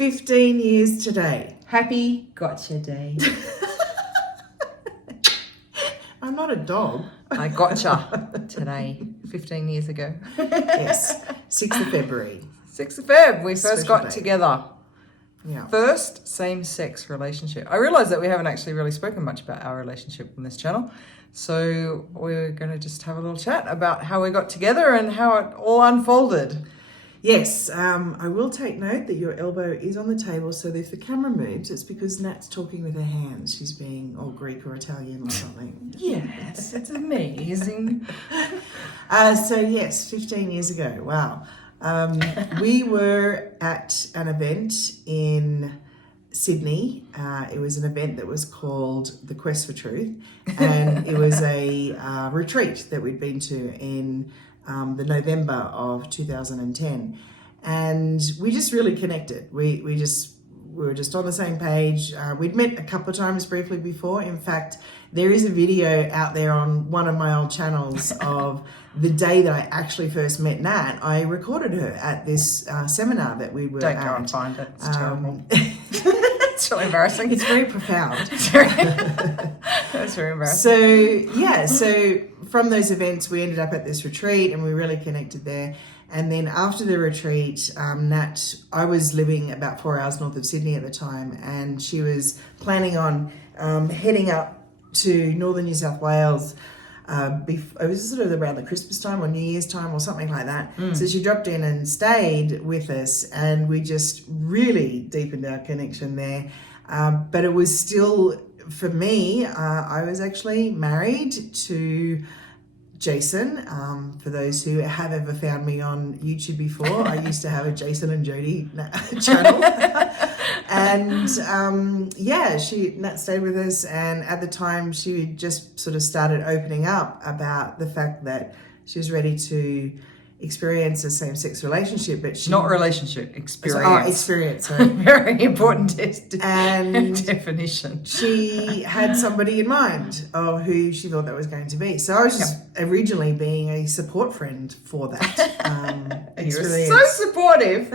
15 years today. Happy Gotcha Day. I'm not a dog. I gotcha today, 15 years ago. Yes, 6th of February. 6th of Feb, we first Special got day. together. Yeah. First same-sex relationship. I realise that we haven't actually really spoken much about our relationship on this channel. So we're going to just have a little chat about how we got together and how it all unfolded. Yes, I will take note that your elbow is on the table, so that if the camera moves, it's because Nat's talking with her hands. She's being all Greek or Italian or something. Yes, it's amazing. So yes, 15 years ago, wow. We were at an event in Sydney. It was an event that was called the Quest for Truth, and it was a retreat that we'd been to in the November of 2010, and we just really connected. We were just on the same page. We'd met a couple of times briefly before. In fact, there is a video out there on one of my old channels of the day that I actually first met Nat. I recorded her at this seminar that we were Don't at. go and find it. It's terrible. It's really embarrassing. It's very profound. That's very embarrassing. So yeah, so from those events, we ended up at this retreat, and we really connected there. And then after the retreat, Nat, I was living about 4 hours north of Sydney at the time, and she was planning on heading up to northern New South Wales. It was sort of around the Christmas time or New Year's time or something like that. So she dropped in and stayed with us, and we just really deepened our connection there. But it was still, for me, I was actually married to Jason. For those who have ever found me on YouTube before, I used to have a Jason and Jodie channel. And Nat stayed with us, and at the time she just sort of started opening up about the fact that she was ready to experience a same-sex relationship, but she... Not relationship, experience. Experience, sorry. Very important And definition. she had somebody in mind of who she thought that was going to be. So I was just originally being a support friend for that experience. You were so supportive.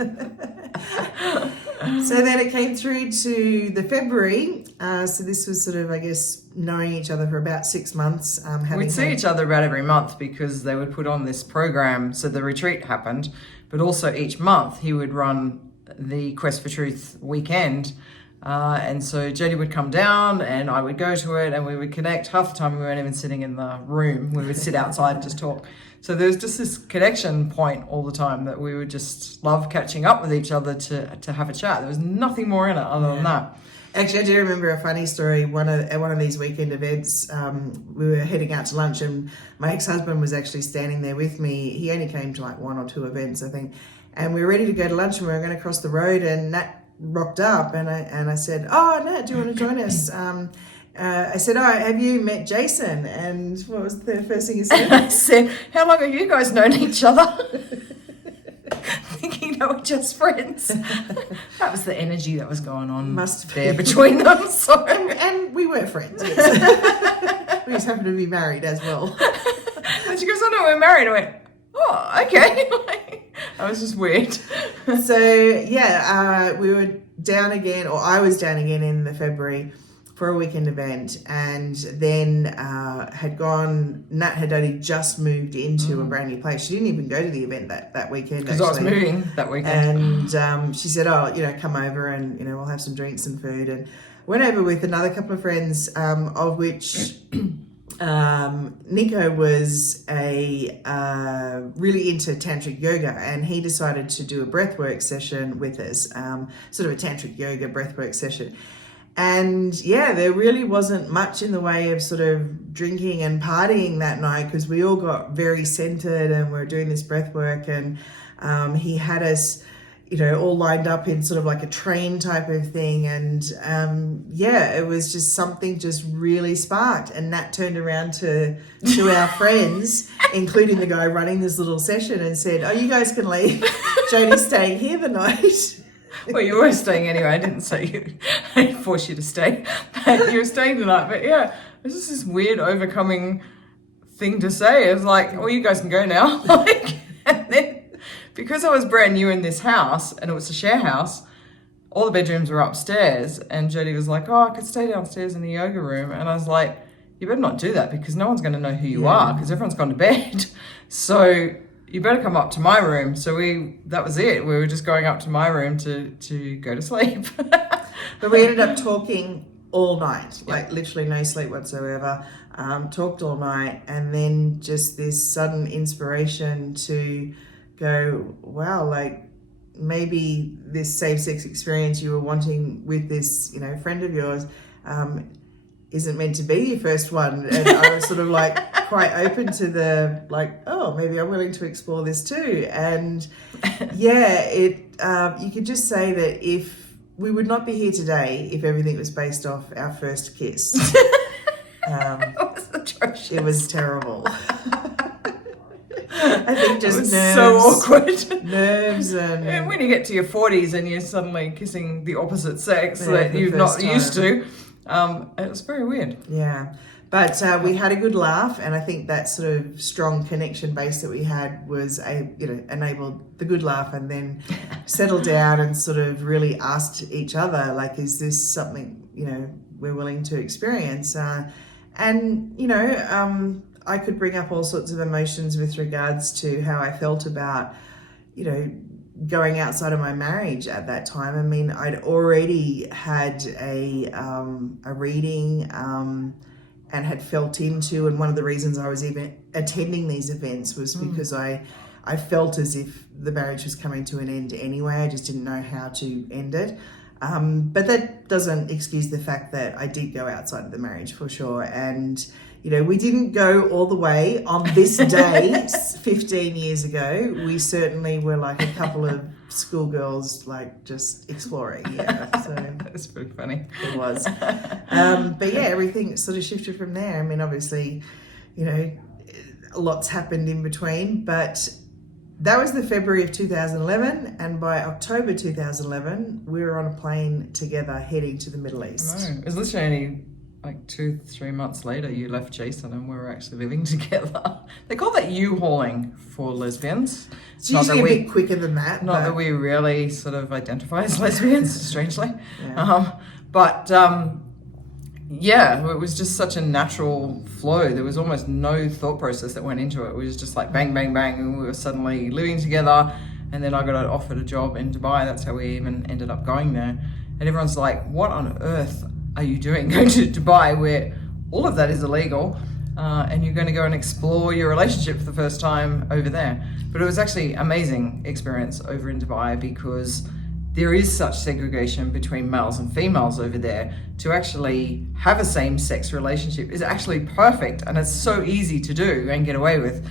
So then it came through to the February. So this was sort of, I guess, knowing each other for about 6 months. We'd see each other about every month because they would put on this program. So the retreat happened, but also each month he would run the Quest for Truth weekend. And so Jodie would come down and I would go to it and we would connect. Half the time we weren't even sitting in the room. We would sit outside and just talk. So there was just this connection point all the time that we would just love catching up with each other to have a chat. There was nothing more in it other than that. Actually, I do remember a funny story. At one of these weekend events, we were heading out to lunch, and my ex-husband was actually standing there with me. He only came to like 1 or 2 events, I think. And we were ready to go to lunch, and we were going to cross the road, and Nat rocked up, and I said, "Oh, Nat, do you want to join us?" I said, "Oh, have you met Jason?" And what was the first thing he said? I said, "How long have you guys known each other?" Thinking they were just friends. That was the energy that was going on there between them. So. And we were friends. Yes. We just happened to be married as well. And she goes, "Oh no, we're married." I went, "Oh, okay." That was just weird. So yeah, we were down again, or I was down again in the February for a weekend event, and then Nat had only just moved into a brand new place. She didn't even go to the event that weekend. Because I was moving that weekend. And she said, "Oh, come over and, we'll have some drinks and food." And went over with another couple of friends, of which Nico was really into tantric yoga, and he decided to do a breathwork session with us, sort of a tantric yoga breathwork session. And yeah, there really wasn't much in the way of sort of drinking and partying that night, because we all got very centered and we're doing this breath work, and he had us, all lined up in sort of like a train type of thing. And it was just something just really sparked. And Nat turned around to our friends, including the guy running this little session, and said, "Oh, you guys can leave. Jodie's staying here the night." Well, you were staying anyway. I didn't say you. I didn't force you to stay. But you were staying the night. But yeah, it was just this weird overcoming thing to say. It was like, "Oh, you guys can go now." And then because I was brand new in this house and it was a share house, all the bedrooms were upstairs, and Jodie was like, oh, I could stay downstairs in the yoga room. And I was like, you better not do that, because no one's going to know who you are, because everyone's gone to bed. So you better come up to my room. So that was it. We were just going up to my room to go to sleep. But we ended up talking all night, like literally no sleep whatsoever. Talked all night, and then just this sudden inspiration to go, wow, like maybe this safe sex experience you were wanting with this, friend of yours, isn't meant to be your first one. And I was sort of like quite open to the like, oh, maybe I'm willing to explore this too. And you could just say that if we would not be here today if everything was based off our first kiss. It was atrocious. It was terrible. I think just was nerves, so awkward. Nerves and when you get to your 40s and you're suddenly kissing the opposite sex that the you're not first used time. to, it was very weird. Yeah, but we had a good laugh, and I think that sort of strong connection base that we had was enabled the good laugh, and then settled down and sort of really asked each other, like, is this something we're willing to experience? I could bring up all sorts of emotions with regards to how I felt about, going outside of my marriage at that time. I mean, I'd already had a reading and had felt into, and one of the reasons I was even attending these events was because I felt as if the marriage was coming to an end anyway. I just didn't know how to end it. But that doesn't excuse the fact that I did go outside of the marriage for sure. And, we didn't go all the way on this day 15 years ago. We certainly were like a couple of schoolgirls, like just exploring. Yeah, so That was pretty funny. it was. But yeah, everything sort of shifted from there. I mean, obviously, lots happened in between, but that was the February of 2011, and by October 2011, we were on a plane together heading to the Middle East. No, it was literally only like 2-3 months later you left Jason and we were actually living together. They call that U-hauling for lesbians. It's usually a bit quicker than that. Not that we really sort of identify as lesbians, strangely. Yeah. It was just such a natural flow. There was almost no thought process that went into it. It was just like bang, bang, bang, and we were suddenly living together. And then I got offered a job in Dubai. That's how we even ended up going there. And everyone's like, what on earth are you doing going to Dubai where all of that is illegal? And you're going to go and explore your relationship for the first time over there. But it was actually an amazing experience over in Dubai, because there is such segregation between males and females over there. To actually have a same-sex relationship is actually perfect, and it's so easy to do and get away with.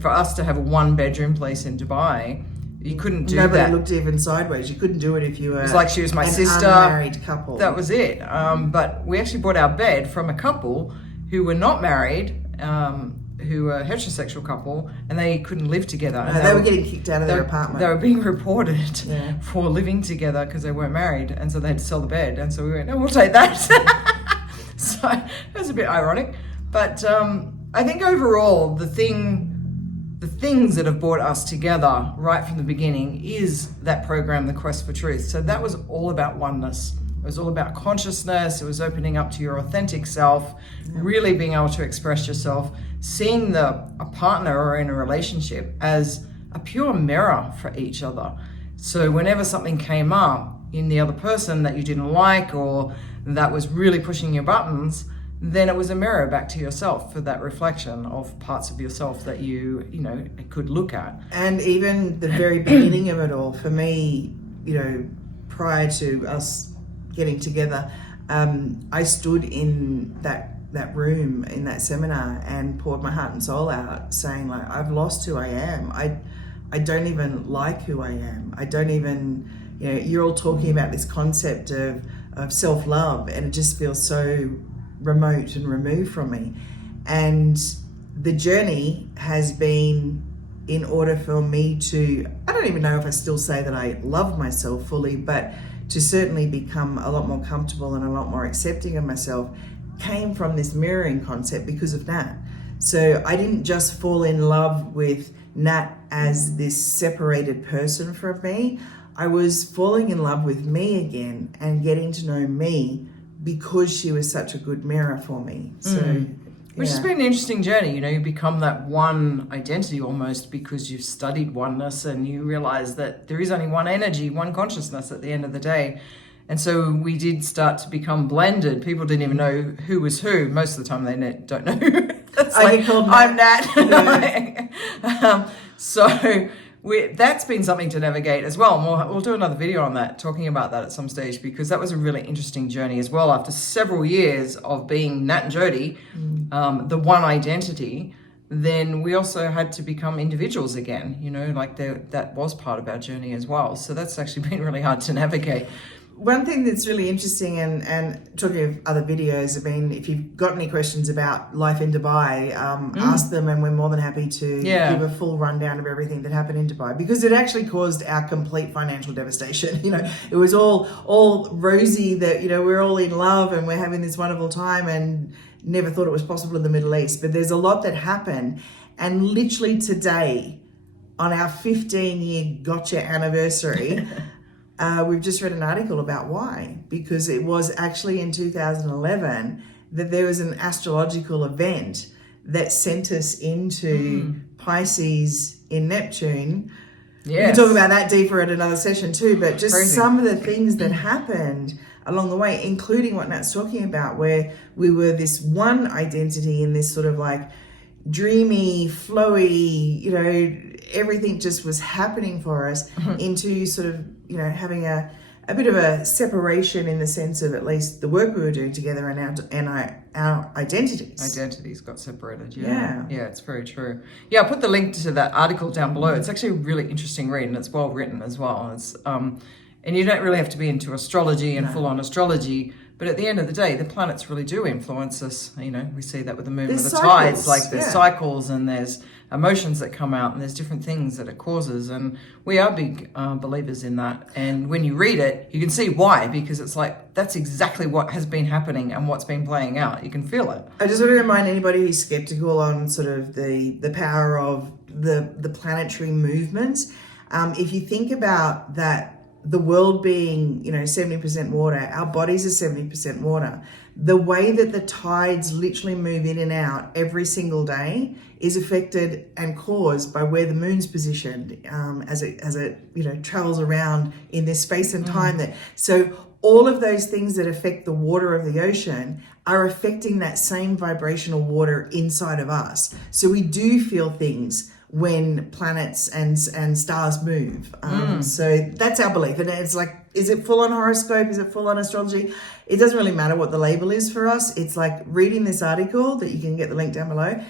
For us to have a one-bedroom place in Dubai, you couldn't do that. Nobody looked even sideways. You couldn't do it if you were. It was like she was my sister. Unmarried couple. That was it. But we actually bought our bed from a couple who were not married, who were a heterosexual couple, and they couldn't live together. No, they were getting kicked out of their apartment. They were being reported for living together because they weren't married, and so they had to sell the bed. And so we went, no, we'll take that. So it was a bit ironic. But I think overall, the things that have brought us together right from the beginning is that program, the Quest for Truth. So that was all about oneness. It was all about consciousness. It was opening up to your authentic self, really being able to express yourself, seeing a partner or in a relationship as a pure mirror for each other. So whenever something came up in the other person that you didn't like, or that was really pushing your buttons, then it was a mirror back to yourself for that reflection of parts of yourself that you could look at. And even the very beginning of it all, for me, prior to us getting together, I stood in that room in that seminar and poured my heart and soul out, saying, like, I've lost who I am. I don't even like who I am. I don't even, you're all talking about this concept of self-love, and it just feels so remote and removed from me. And the journey has been, in order for me to, I don't even know if I still say that I love myself fully, but to certainly become a lot more comfortable and a lot more accepting of myself, came from this mirroring concept because of Nat. So I didn't just fall in love with Nat as this separated person from me. I was falling in love with me again and getting to know me because she was such a good mirror for me. So, which has been an interesting journey. You know, you become that one identity almost because you've studied oneness and you realize that there is only one energy, one consciousness at the end of the day. And so we did start to become blended. People didn't even know who was who. Most of the time they don't know. I get called I'm Nat. So that's been something to navigate as well. And we'll do another video on that, talking about that at some stage, because that was a really interesting journey as well. After several years of being Nat'n'Jodie, the one identity, then we also had to become individuals again. You know, like that was part of our journey as well. So that's actually been really hard to navigate. One thing that's really interesting, and talking of other videos, I mean, if you've got any questions about life in Dubai, ask them, and we're more than happy to give a full rundown of everything that happened in Dubai, because it actually caused our complete financial devastation. You know, it was all rosy, that, you know, we're all in love and we're having this wonderful time, and never thought it was possible in the Middle East. But there's a lot that happened, and literally today, on our 15-year gotcha anniversary, we've just read an article about why, because it was actually in 2011 that there was an astrological event that sent us into Pisces in Neptune. We can talk about that deeper at another session too, but just some of the things that happened along the way, including what Nat's talking about, where we were this one identity in this sort of like dreamy, flowy, you know, everything just was happening for us, into sort of, you know, having a bit of a separation in the sense of at least the work we were doing together and our identities. Identities got separated. Yeah, it's very true. Yeah, I'll put the link to that article down below. It's actually a really interesting read, and it's well written as well. It's and you don't really have to be into astrology and full on astrology. But at the end of the day, the planets really do influence us. You know, we see that with the movement of the tides. Like there's cycles, and there's emotions that come out, and there's different things that it causes. And we are big believers in that. And when you read it, you can see why, because it's like, that's exactly what has been happening and what's been playing out. You can feel it. I just want to remind anybody who's skeptical on sort of the power of the planetary movements. If you think about that, the world being, you know, 70% water, our bodies are 70% water. The way that the tides literally move in and out every single day is affected and caused by where the moon's positioned, as it you know, travels around in this space and time. So all of those things that affect the water of the ocean are affecting that same vibrational water inside of us. So we do feel things when planets and stars move. So that's our belief. And it's like, is it full on horoscope? Is it full on astrology? It doesn't really matter what the label is for us. It's like reading this article that you can get the link down below.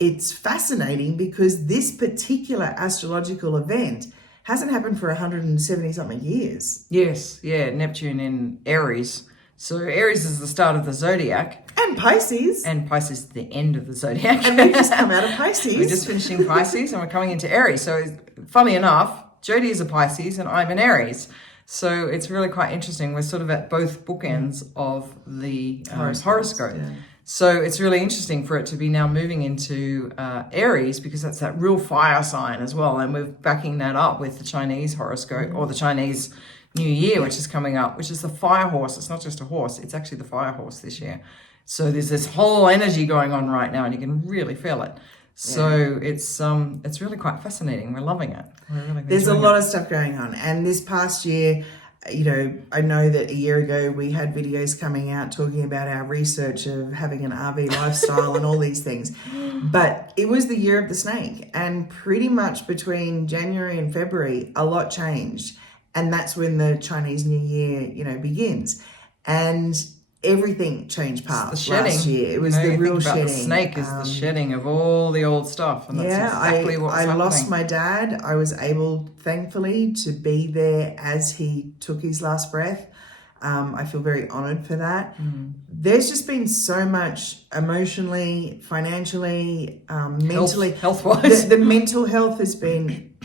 It's fascinating because this particular astrological event hasn't happened for 170 something years. Yes, yeah, Neptune in Aries. So Aries is the start of the zodiac. And Pisces. And Pisces is the end of the zodiac. And we've just come out of Pisces. We're just finishing Pisces and we're coming into Aries. So funny enough, Jodie is a Pisces and I'm an Aries. So it's really quite interesting. We're sort of at both bookends of the horoscope. Yeah. So it's really interesting for it to be now moving into Aries, because that's that real fire sign as well. And we're backing that up with the Chinese horoscope, or the Chinese New Year, which is coming up, which is the fire horse. It's not just a horse, it's actually the fire horse this year. So there's this whole energy going on right now and you can really feel it. So it's really quite fascinating. We're loving it. There's a lot of stuff going on. And this past year, you know, I know that a year ago we had videos coming out talking about our research of having an RV lifestyle and all these things. But it was the year of the snake. And pretty much between January and February, a lot changed. And that's when the Chinese New Year, you know, begins. And everything changed paths last year. It was the real shedding. The snake is the shedding of all the old stuff. And that's exactly what was happening. I lost my dad. I was able, thankfully, to be there as he took his last breath. I feel very honored for that. There's just been so much emotionally, financially, mentally. Health-wise. The mental health has been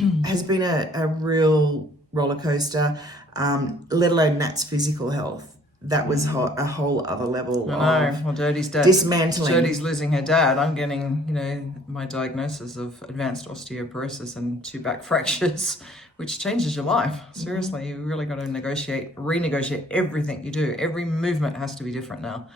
a real roller coaster, let alone Nat's physical health. That was a whole other level of well, Jodie's dad, dismantling. Jodie's losing her dad. I'm getting, you know, my diagnosis of advanced osteoporosis and 2 back fractures, which changes your life. Seriously, you really got to renegotiate everything you do. Every movement has to be different now.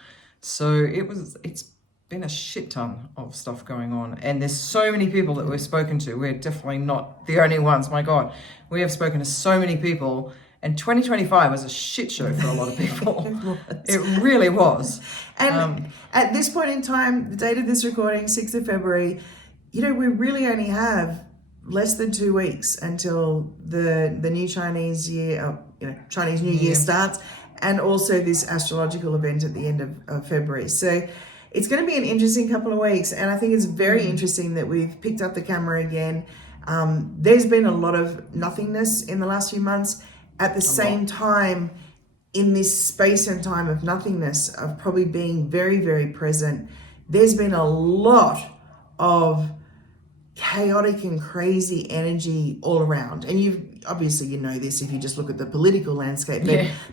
So it's been a shit ton of stuff going on, and there's so many people that we've spoken to. We're definitely not the only ones. My God, we have spoken to so many people, and 2025 was a shit show for a lot of people. It really was. And at this point in time, the date of this recording, 6th of February, we really only have less than 2 weeks until the new Chinese year, Chinese New Year starts, and also this astrological event at the end of February. So it's going to be an interesting couple of weeks, and I think it's very interesting that we've picked up the camera again. There's been a lot of nothingness in the last few months. At the same time, in this space and time of nothingness, of probably being very, very present, there's been a lot of chaotic and crazy energy all around. And you know this if you just look at the political landscape,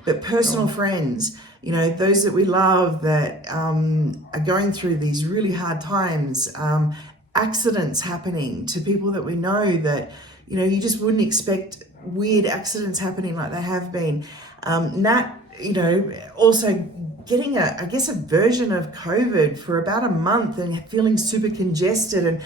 but personal friends, those that we love that are going through these really hard times, accidents happening to people that we know that, you just wouldn't expect weird accidents happening like they have been. Nat, also getting a version of COVID for about a month and feeling super congested and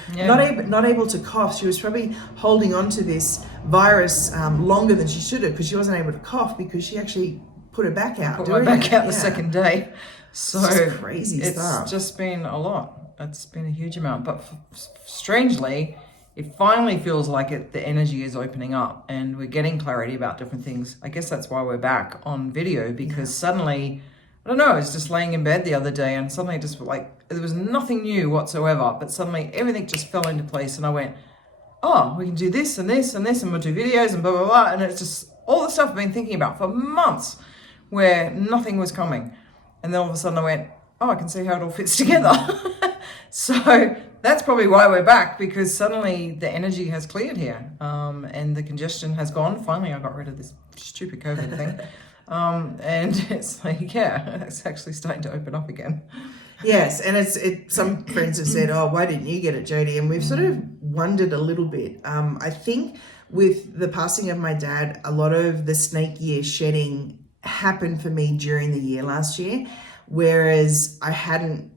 not able to cough. She was probably holding on to this virus longer than she should have, because she wasn't able to cough because she actually put her back out. Put my back out the second day. So it's just crazy stuff. It's just been a lot. It's been a huge amount. But strangely, it finally feels like the energy is opening up and we're getting clarity about different things. I guess that's why we're back on video, because suddenly, I don't know, I was just laying in bed the other day and suddenly just there was nothing new whatsoever, but suddenly everything just fell into place and I went, oh, we can do this and this and this and we'll do videos and blah, blah, blah. And it's just all the stuff I've been thinking about for months where nothing was coming. And then all of a sudden I went, oh, I can see how it all fits together. So that's probably why we're back, because suddenly the energy has cleared here, and the congestion has gone. Finally, I got rid of this stupid COVID thing. And it's it's actually starting to open up again. Yes, and some friends have said, oh, why didn't you get it, Jodie? And we've sort of wondered a little bit. I think with the passing of my dad, a lot of the snake year shedding happened for me during the year last year, whereas I hadn't,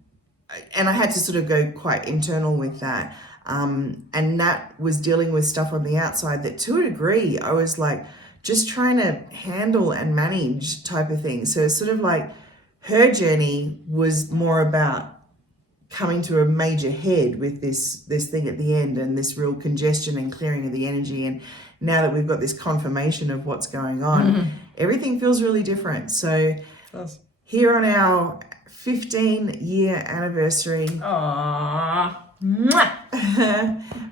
and I had to sort of go quite internal with that. And Nat was dealing with stuff on the outside that, to a degree, I was just trying to handle and manage type of thing. So it's sort of her journey was more about coming to a major head with this thing at the end and this real congestion and clearing of the energy. And now that we've got this confirmation of what's going on, everything feels really different. So here on our 15-year anniversary,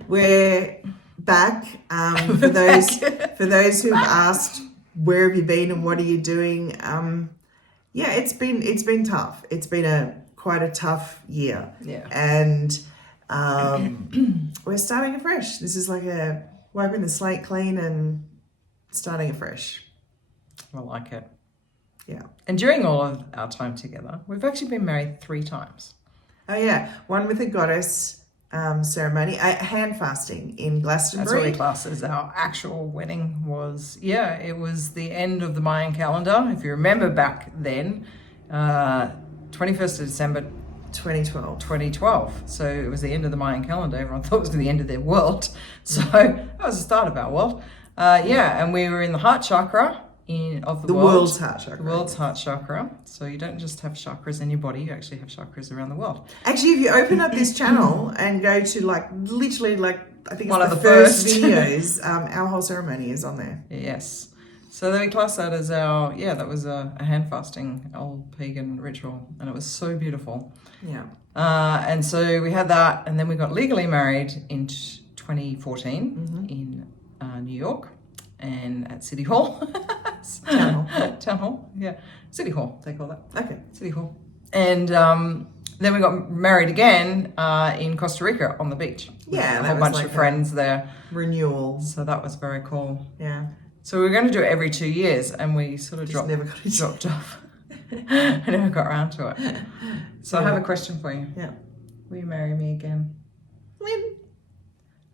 we're back. For those who've asked, where have you been and what are you doing? It's been tough. It's been quite a tough year. Yeah. And we're starting afresh. This is wiping the slate clean and starting afresh. I like it. Yeah. And during all of our time together, we've actually been married 3 times. Oh yeah, one with a goddess ceremony, hand fasting in Glastonbury. That's what we class as our actual wedding was. Yeah, it was the end of the Mayan calendar. If you remember back then, 21st of December 2012. So it was the end of the Mayan calendar. Everyone thought it was the end of their world. So that was the start of our world. And we were in the heart chakra of the world. World's heart chakra. The world's heart chakra. So you don't just have chakras in your body, you actually have chakras around the world. Actually, if you open up this channel and go to literally I think it's one of the the first first videos, our whole ceremony is on there. Yes. So then we class that as that was a hand fasting old pagan ritual, and it was so beautiful. Yeah. And so we had that, and then we got legally married in 2014 in New York, and at City Hall. Town Hall. Town Hall, yeah. City Hall, they call that. Okay. City Hall. And then we got married again in Costa Rica on the beach. Yeah, a whole bunch of friends there. Renewal. So that was very cool. Yeah. So we were going to do it every 2 years, and we sort of dropped off. I never got around to it. So I have a question for you. Yeah. Will you marry me again? When?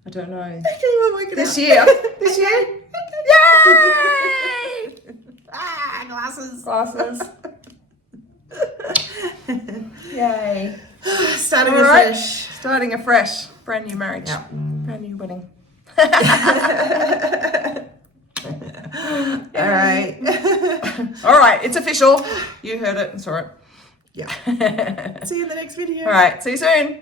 I don't know. Okay, we'll work it This out. year. This year? Okay. Yay! Glasses. Glasses. Yay. Starting All right. afresh. Starting afresh. Brand new marriage. Yeah. Brand new wedding. All right. All right. It's official. You heard it and saw it. Yeah. See you in the next video. All right. See you soon.